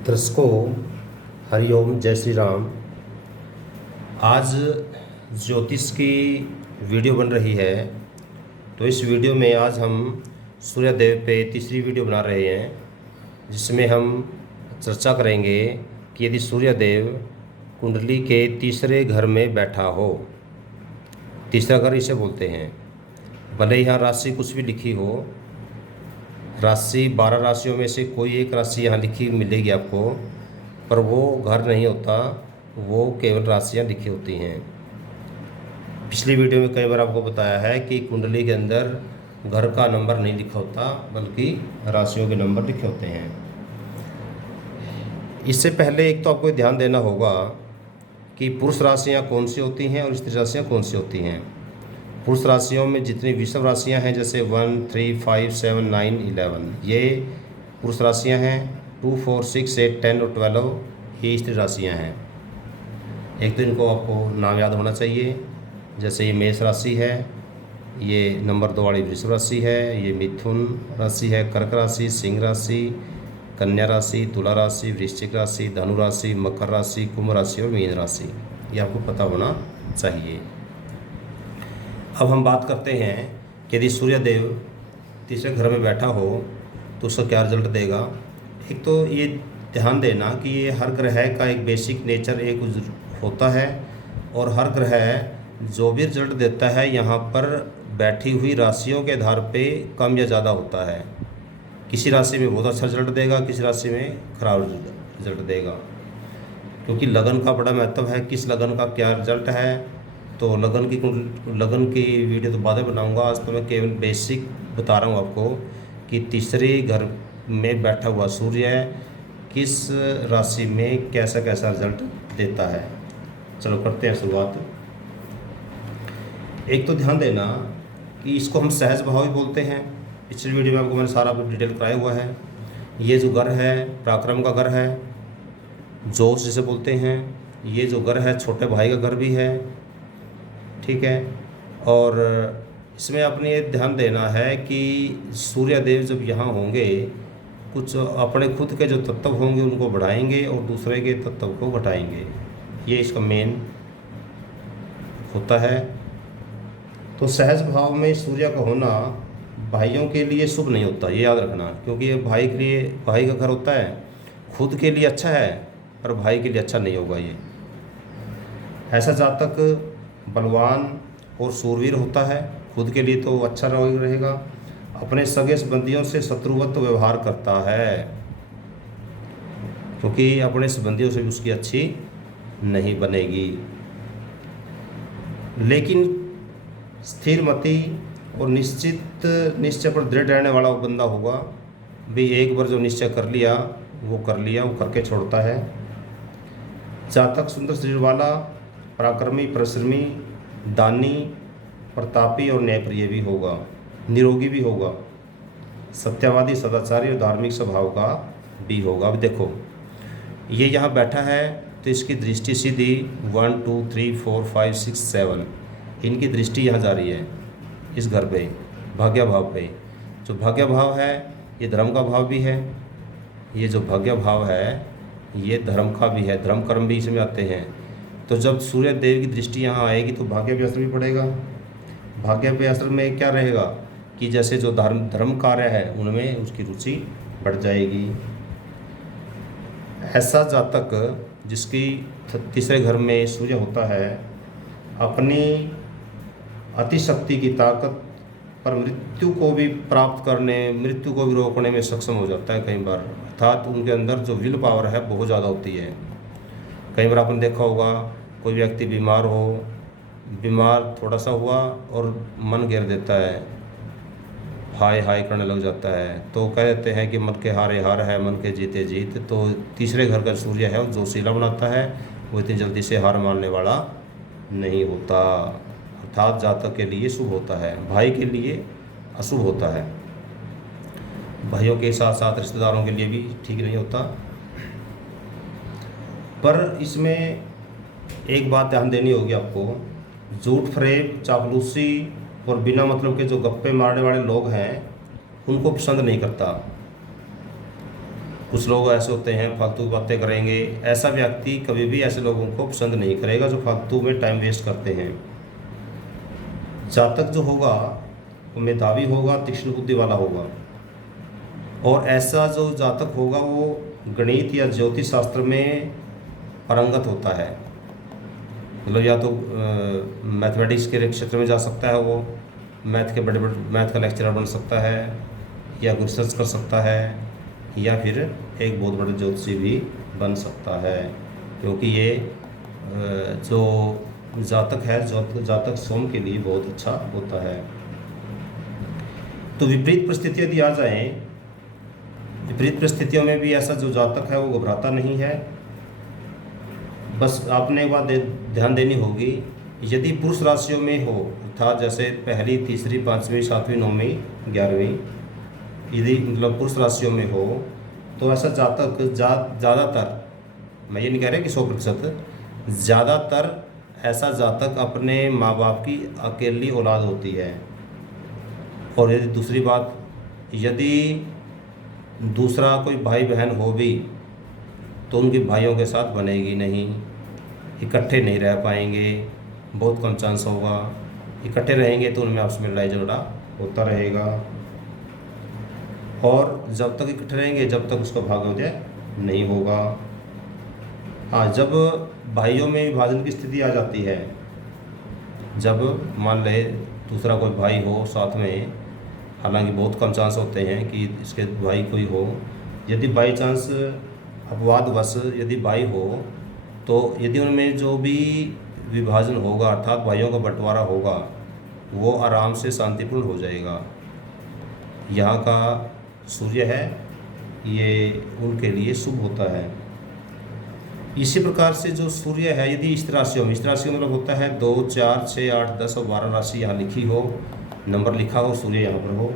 दर्शकों, हरिओम, जय श्री राम। आज ज्योतिष की वीडियो बन रही है। तो इस वीडियो में आज हम सूर्य देव पे तीसरी वीडियो बना रहे हैं, जिसमें हम चर्चा करेंगे कि यदि सूर्य देव कुंडली के तीसरे घर में बैठा हो, तीसरा घर इसे बोलते हैं, भले यहाँ राशि कुछ भी लिखी हो, राशि 12 राशियों में से कोई एक राशि यहाँ लिखी मिलेगी आपको, पर वो घर नहीं होता, वो केवल राशियाँ लिखी होती हैं। पिछली वीडियो में कई बार आपको बताया है कि कुंडली के अंदर घर का नंबर नहीं लिखा होता, बल्कि राशियों के नंबर लिखे होते हैं। इससे पहले एक तो आपको ध्यान देना होगा कि पुरुष राशियाँ कौन सी होती हैं और स्त्री राशियाँ कौन सी होती हैं। पुरुष राशियों में जितनी विषम राशियां हैं, जैसे 1, 3, 5, 7, 9, 11, ये पुरुष राशियां हैं। 2, 4, 6, 8, 10 और 12 ये स्त्री राशियां हैं। एक तो इनको आपको नाम याद होना चाहिए, जैसे ये मेष राशि है, ये नंबर 2 वाली वृषभ राशि है, ये मिथुन राशि है, कर्क राशि, सिंह राशि, कन्या राशि, तुला राशि, वृश्चिक राशि, धनु राशि, मकर राशि, कुंभ राशि और मीन राशि। ये आपको पता होना चाहिए। अब हम बात करते हैं कि यदि सूर्य देव तीसरे घर में बैठा हो तो उसका क्या रिजल्ट देगा। एक तो ये ध्यान देना कि ये हर ग्रह का एक बेसिक नेचर एक होता है, और हर ग्रह जो भी रिजल्ट देता है यहाँ पर बैठी हुई राशियों के आधार पे कम या ज़्यादा होता है। किसी राशि में बहुत अच्छा रिजल्ट देगा, किसी राशि में खराब रिजल्ट देगा, क्योंकि लगन का बड़ा महत्व है। किस लगन का क्या रिजल्ट है, तो लगन की वीडियो तो बाद में बनाऊंगा। आज तो मैं केवल बेसिक बता रहा हूँ आपको कि तीसरे घर में बैठा हुआ सूर्य किस राशि में कैसा कैसा रिजल्ट देता है। चलो करते हैं शुरुआत। एक तो ध्यान देना कि इसको हम सहज भाव भी बोलते हैं। पिछली वीडियो में आपको मैंने सारा डिटेल कराया हुआ है। ये जो घर है पराक्रम का घर है, जोश जिसे बोलते हैं। ये जो घर है छोटे भाई का घर भी है, ठीक है। और इसमें अपने ये ध्यान देना है कि सूर्य देव जब यहाँ होंगे, कुछ अपने खुद के जो तत्व होंगे उनको बढ़ाएंगे और दूसरे के तत्व को घटाएंगे। ये इसका मेन होता है। तो सहज भाव में सूर्य का होना भाइयों के लिए शुभ नहीं होता, ये याद रखना, क्योंकि ये भाई के लिए, भाई का घर होता है। खुद के लिए अच्छा है पर भाई के लिए अच्छा नहीं होगा। ये ऐसा जातक बलवान और शूरवीर होता है, खुद के लिए तो अच्छा रहेगा, अपने सगे संबंधियों से शत्रुवत व्यवहार करता है, क्योंकि अपने संबंधियों से भी उसकी अच्छी नहीं बनेगी। लेकिन स्थिर मति और निश्चित निश्चय पर दृढ़ रहने वाला वो बंदा होगा भी। एक बार जो निश्चय कर लिया, वो करके छोड़ता है। जातक सुंदर शरीर वाला, पराक्रमी, परिश्रमी, दानी, प्रतापी और न्यायप्रिय भी होगा, निरोगी भी होगा, सत्यवादी, सदाचारी और धार्मिक स्वभाव का भी होगा। अब देखो, ये यहाँ बैठा है तो इसकी दृष्टि सीधी 1, 2, 3, 4, 5, 6, 7 इनकी दृष्टि यहाँ जा रही है इस घर पे, भाग्य भाव पे। जो भाग्य भाव है ये धर्म का भाव भी है। ये जो भाग्य भाव है ये धर्म का भी है, धर्म कर्म भी इसमें आते हैं। तो जब सूर्य देव की दृष्टि यहाँ आएगी तो भाग्य पे असर भी पड़ेगा। भाग्य पे असर में क्या रहेगा कि जैसे जो धर्म कार्य है उनमें उसकी रुचि बढ़ जाएगी। ऐसा जातक जिसकी तीसरे घर में सूर्य होता है, अपनी अतिशक्ति की ताकत पर मृत्यु को भी प्राप्त करने, मृत्यु को भी रोकने में सक्षम हो जाता है कई बार। अर्थात उनके अंदर जो विल पावर है बहुत ज़्यादा होती है। कई बार आपने देखा होगा, कोई व्यक्ति बीमार थोड़ा सा हुआ और मन घेर देता है, हाय हाय करने लग जाता है, तो कह देते हैं कि मन के हारे हार है, मन के जीते जीत। तो तीसरे घर का सूर्य है वो जोशीला बनाता है, वो इतनी जल्दी से हार मानने वाला नहीं होता। अर्थात जातक के लिए शुभ होता है, भाई के लिए अशुभ होता है। भाइयों के साथ साथ रिश्तेदारों के लिए भी ठीक नहीं होता। पर इसमें एक बात ध्यान देनी होगी आपको, झूठ, फरेब, चापलूसी और बिना मतलब के जो गप्पे मारने वाले लोग हैं उनको पसंद नहीं करता। कुछ लोग ऐसे होते हैं फालतू की बातें करेंगे। ऐसा व्यक्ति कभी भी ऐसे लोगों को पसंद नहीं करेगा जो फालतू में टाइम वेस्ट करते हैं। जातक जो होगा वो मेधावी होगा, तीक्ष्ण बुद्धि वाला होगा, और ऐसा जो जातक होगा वो गणित या ज्योतिष शास्त्र में पारंगत होता है। मतलब या तो मैथमेटिक्स के क्षेत्र में जा सकता है, वो मैथ का लेक्चरर बन सकता है, या रिसर्च कर सकता है, या फिर एक बहुत बड़ा ज्योतिषी भी बन सकता है। क्योंकि ये जो जातक है, जातक सोम के लिए बहुत अच्छा होता है। तो विपरीत परिस्थितियाँ यदि आ जाएं, विपरीत परिस्थितियों में भी ऐसा जो जातक है वो घबराता नहीं है। बस आपने एक बात ध्यान देनी होगी, यदि पुरुष राशियों में हो, अर्थात जैसे पहली, तीसरी, पाँचवीं, सातवीं, नौवीं, 11वीं, यदि मतलब पुरुष राशियों में हो, तो ऐसा जातक ज़्यादातर, मैं ये नहीं कह रहा कि 100%, ज़्यादातर ऐसा जातक अपने माँ बाप की अकेली औलाद होती है। और यदि दूसरी बात, यदि दूसरा कोई भाई बहन हो भी तो उनके भाइयों के साथ बनेगी नहीं, इकट्ठे नहीं रह पाएंगे, बहुत कम चांस होगा। इकट्ठे रहेंगे तो उनमें आपस में लड़ाई झगड़ा होता रहेगा, और जब तक इकट्ठे रहेंगे जब तक उसका भाग्योदय नहीं होगा। हाँ, जब भाइयों में विभाजन की स्थिति आ जाती है, जब मान ले दूसरा कोई भाई हो साथ में, हालांकि बहुत कम चांस होते हैं कि इसके भाई कोई हो, यदि बाई चांस अपवादवश यदि भाई हो, तो यदि उनमें जो भी विभाजन होगा अर्थात भाइयों का बंटवारा होगा वो आराम से शांतिपूर्ण हो जाएगा। यहाँ का सूर्य है ये उनके लिए शुभ होता है। इसी प्रकार से जो सूर्य है यदि इस राशियों में, इस राशियों मतलब होता है 2, 4, 6, 8, 10 और 12 राशि यहाँ लिखी हो, नंबर लिखा हो, सूर्य यहाँ पर हो,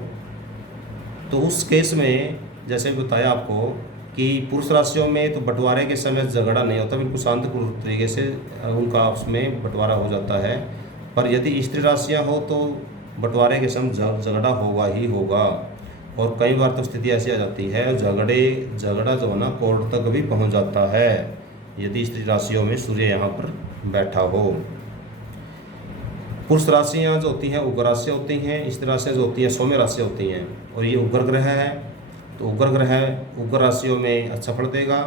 तो उस केस में जैसे बताया आपको कि पुरुष राशियों में तो बंटवारे के समय झगड़ा नहीं होता, बिल्कुल शांतिपूर्ण तरीके से उनका आपस में बंटवारा हो जाता है। पर यदि स्त्री राशियाँ हो तो बंटवारे के समय झगड़ा होगा ही होगा, और कई बार तो स्थिति ऐसी आ जाती है झगड़ा जो है ना कोर्ट तक भी पहुंच जाता है यदि स्त्री राशियों में सूर्य यहाँ पर बैठा हो। पुरुष राशियाँ जो होती हैं उग्र राशियाँ होती हैं, स्त्री राशियाँ जो होती हैं सौम्य राशियाँ होती हैं, और ये उग्र ग्रह है, तो उग्र ग्रह उग्र राशियों में अच्छा फल देगा,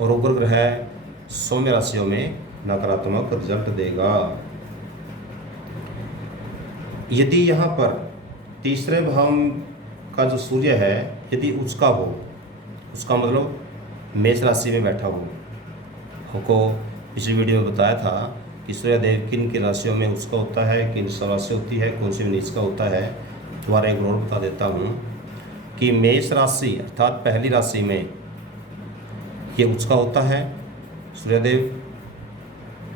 और उग्र ग्रह सौम्य राशियों में नकारात्मक रिजल्ट देगा। यदि यहाँ पर तीसरे भाव का जो सूर्य है यदि उसका हो, उसका मतलब मेष राशि में बैठा हो, हमको पिछली वीडियो में बताया था कि सूर्यदेव किन की राशियों में उसका होता है, किन राशि होती है, कौन सी नीच का होता है। दोबारा एक बार बता देता हूँ कि मेष राशि अर्थात पहली राशि में ये उसका होता है सूर्यदेव।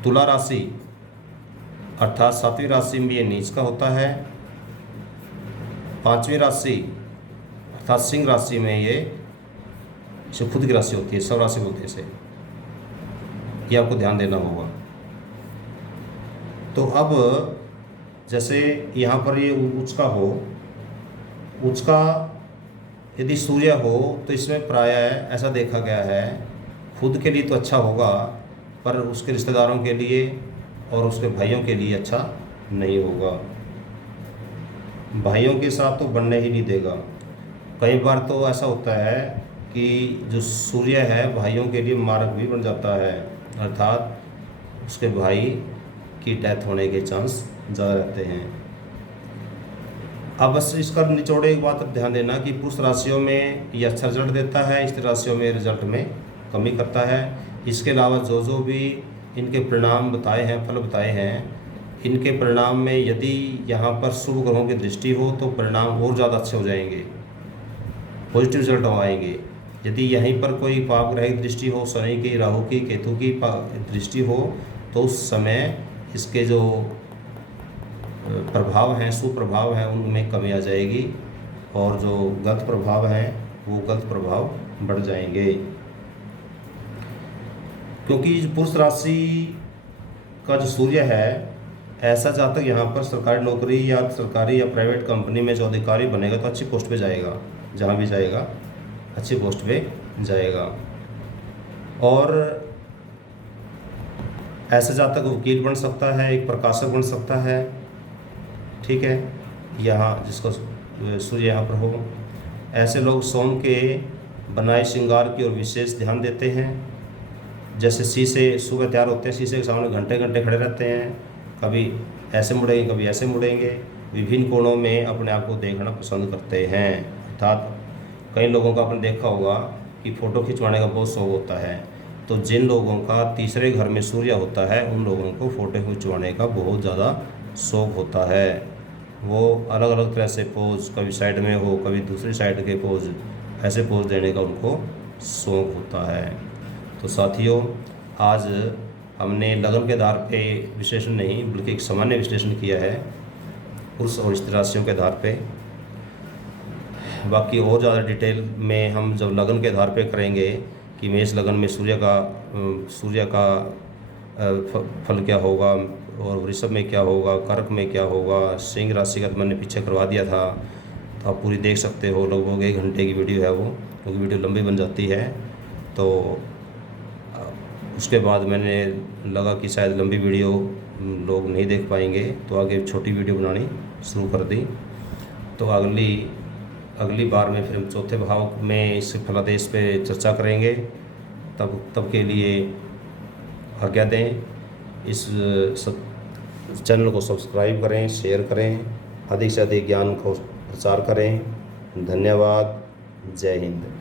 तुला राशि अर्थात 7वीं राशि में ये नीच का होता है। 5वीं राशि अर्थात सिंह राशि में ये इसे खुद की राशि होती है, सब राशि बोलते हैं इसे, ये आपको ध्यान देना होगा। तो अब जैसे यहाँ पर ये उचका हो, उचका यदि सूर्य हो तो इसमें प्रायः ऐसा देखा गया है खुद के लिए तो अच्छा होगा पर उसके रिश्तेदारों के लिए और उसके भाइयों के लिए अच्छा नहीं होगा। भाइयों के साथ तो बनने ही नहीं देगा। कई बार तो ऐसा होता है कि जो सूर्य है भाइयों के लिए मारक भी बन जाता है, अर्थात उसके भाई की डेथ होने के चांस ज़्यादा रहते हैं। अब बस इसका निचोड़े एक बात ध्यान देना कि पुरुष राशियों में ये अच्छा रिजल्ट देता है, स्त्री राशियों में रिजल्ट में कमी करता है। इसके अलावा जो भी इनके परिणाम बताए हैं, फल बताए हैं, इनके परिणाम में यदि यहाँ पर शुभ ग्रहों की दृष्टि हो तो परिणाम और ज़्यादा अच्छे हो जाएंगे, पॉजिटिव रिजल्ट आएंगे। यदि यहीं पर कोई पाप ग्रह की दृष्टि हो, शनि की, राहु की, केतु की दृष्टि हो, तो उस समय इसके जो प्रभाव हैं, सुप्रभाव हैं, उनमें कमी आ जाएगी और जो गलत प्रभाव हैं वो गलत प्रभाव बढ़ जाएंगे। क्योंकि पुरुष राशि का जो सूर्य है, ऐसा जातक यहाँ पर सरकारी नौकरी या सरकारी या प्राइवेट कंपनी में जो अधिकारी बनेगा तो अच्छी पोस्ट पे जाएगा, जहाँ भी जाएगा अच्छी पोस्ट पे जाएगा। और ऐसे जातक वकील बन सकता है, एक प्रकाशक बन सकता है, ठीक है, यहाँ जिसको सूर्य यहाँ पर हो। ऐसे लोग सोम के बनाए श्रृंगार की ओर विशेष ध्यान देते हैं। जैसे शीशे सुबह तैयार होते हैं, शीशे के सामने घंटे घंटे खड़े रहते हैं, कभी ऐसे मुड़ेंगे कभी ऐसे मुड़ेंगे, विभिन्न कोणों में अपने आप को देखना पसंद करते हैं। अर्थात कई लोगों का आपने देखा होगा कि फ़ोटो खिंचवाने का बहुत शौक होता है, तो जिन लोगों का तीसरे घर में सूर्य होता है उन लोगों को फ़ोटो खिंचवाने का बहुत ज़्यादा शौक होता है। वो अलग अलग तरह से पोज, कभी साइड में हो कभी दूसरी साइड के पोज, ऐसे पोज देने का उनको शौक होता है। तो साथियों, आज हमने लगन के आधार पे विश्लेषण नहीं बल्कि एक सामान्य विश्लेषण किया है पुरुष और स्त्री राशियों के आधार पे। बाकी और ज़्यादा डिटेल में हम जब लगन के आधार पे करेंगे कि मेष लगन में सूर्य का फल क्या होगा और वृषभ में क्या होगा, कर्क में क्या होगा, सिंह राशि का तो मैंने पीछे करवा दिया था, तो आप पूरी देख सकते हो। लगभग 1 घंटे की वीडियो है वो, क्योंकि वीडियो लंबी बन जाती है। तो उसके बाद मैंने लगा कि शायद लंबी वीडियो लोग नहीं देख पाएंगे, तो आगे छोटी वीडियो बनानी शुरू कर दी। तो अगली बार में फिर हम चौथे भाव में इस फलादेश पे चर्चा करेंगे। तब के लिए आज्ञा दें। इस चैनल को सब्सक्राइब करें, शेयर करें, अधिक से अधिक ज्ञान को प्रचार करें। धन्यवाद। जय हिंद।